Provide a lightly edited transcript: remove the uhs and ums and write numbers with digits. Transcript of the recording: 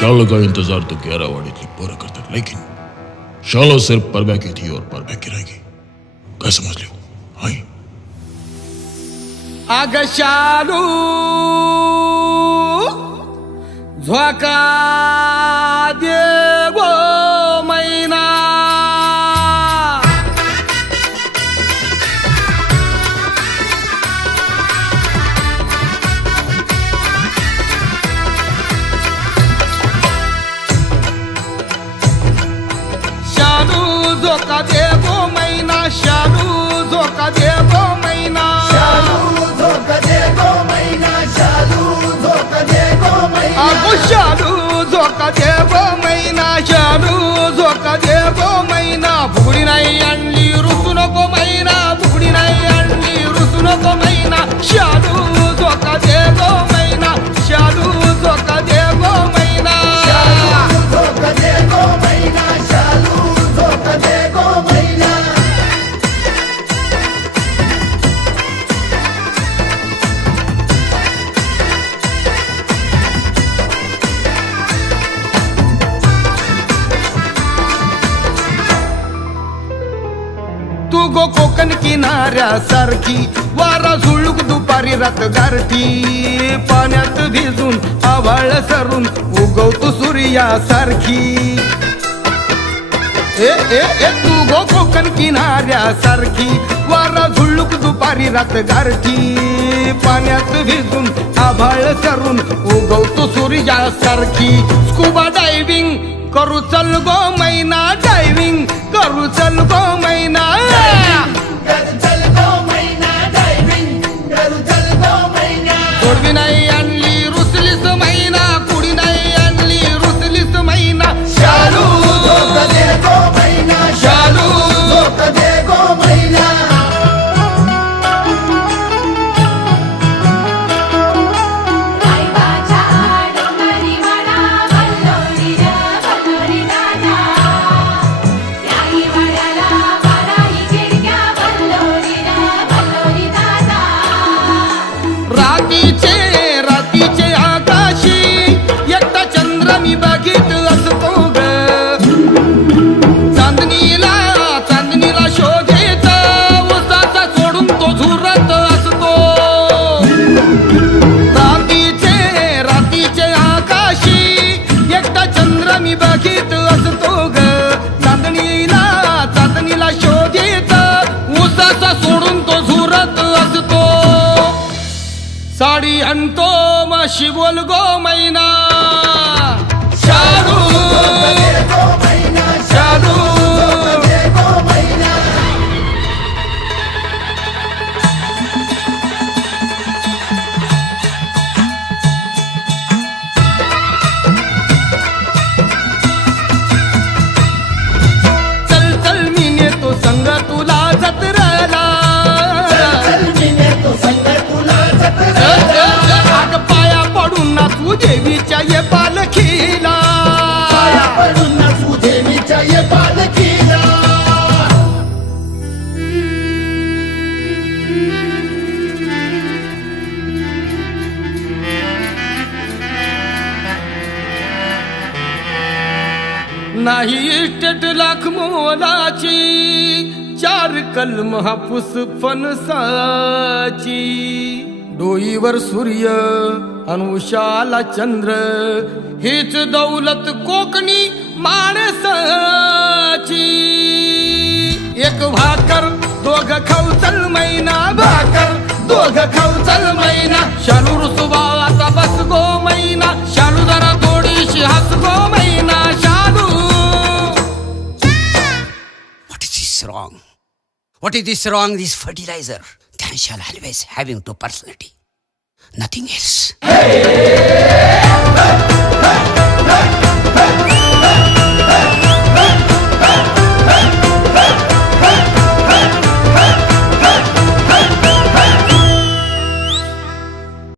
Shallow का इंतजार तो 11 वाड़ी पूरा करता, लेकिन शालो सिर्फ परबा की थी और परबा की रहेगी। क्या समझ लियो? हाय अग शालू झोका दे गो मैना शालू झोका दे गो मैना शालू झोका दे गो मैना अगो शालू झोका दे गो मैना शालू झोका दे गो मैना फुगडी नाही आणली रुसू नको मैना फुगडी नाही आणली रुसू नको मैना शालू झोका दे गो मैना शालू झोका दे गो मैना तू गो कोकण किनाऱ्यासारखी वारा झुळूक दुपारी रात गारठी पाण्यात भिजून आभाळ सरून उगवतो सूर्यासारखी ए ए ए तू गो कोकण किनाऱ्यासारखी वारा झुळूक दुपारी रात गारठी पाण्यात भिजून आभाळ सरून उगवतो सूर्यासारखी स्कुबा डायव्हिंग करू चल गो मैना डायव्हिंग करू चल गो मैना जोडवी नाही आणली रुसलीस मैना कुडी नाही आणली रुसलीस मैना शालू शालू रातीचे आकाशी एकटा चंद्र मी बघित असतो ग चांदणीला शोधेत उसाचा सोडून तो झुरत असतो रातीचे आकाशी एकटा चंद्र मी बघित असतो ग चांदणीला शोधेत उसाचा सोडून तो झुरत असतो साडी आणतो माशी बोल गो मैना शालू शालू चल चल मी नेतो संग तुला जत्रेला पाया पडून ना तू देवीच्या ये पालखीला नाही इस्टेट लाख मोलाची 4 कलम हापूस फणसाची डोईवर सूर्य अनुषाला चंद्र हीच दौलत कोकणी माणसाची एक भाकर दोघ खाऊ चल मैना भाकर दोघ खाऊ चल मैना शालू रुसवा आता बस गो मैना शालू जरा थोडीशी हस गो मैना शालू What is this wrong? This fertilizer. Can shall always having two personality. Nothing else. Hey, hey, hey.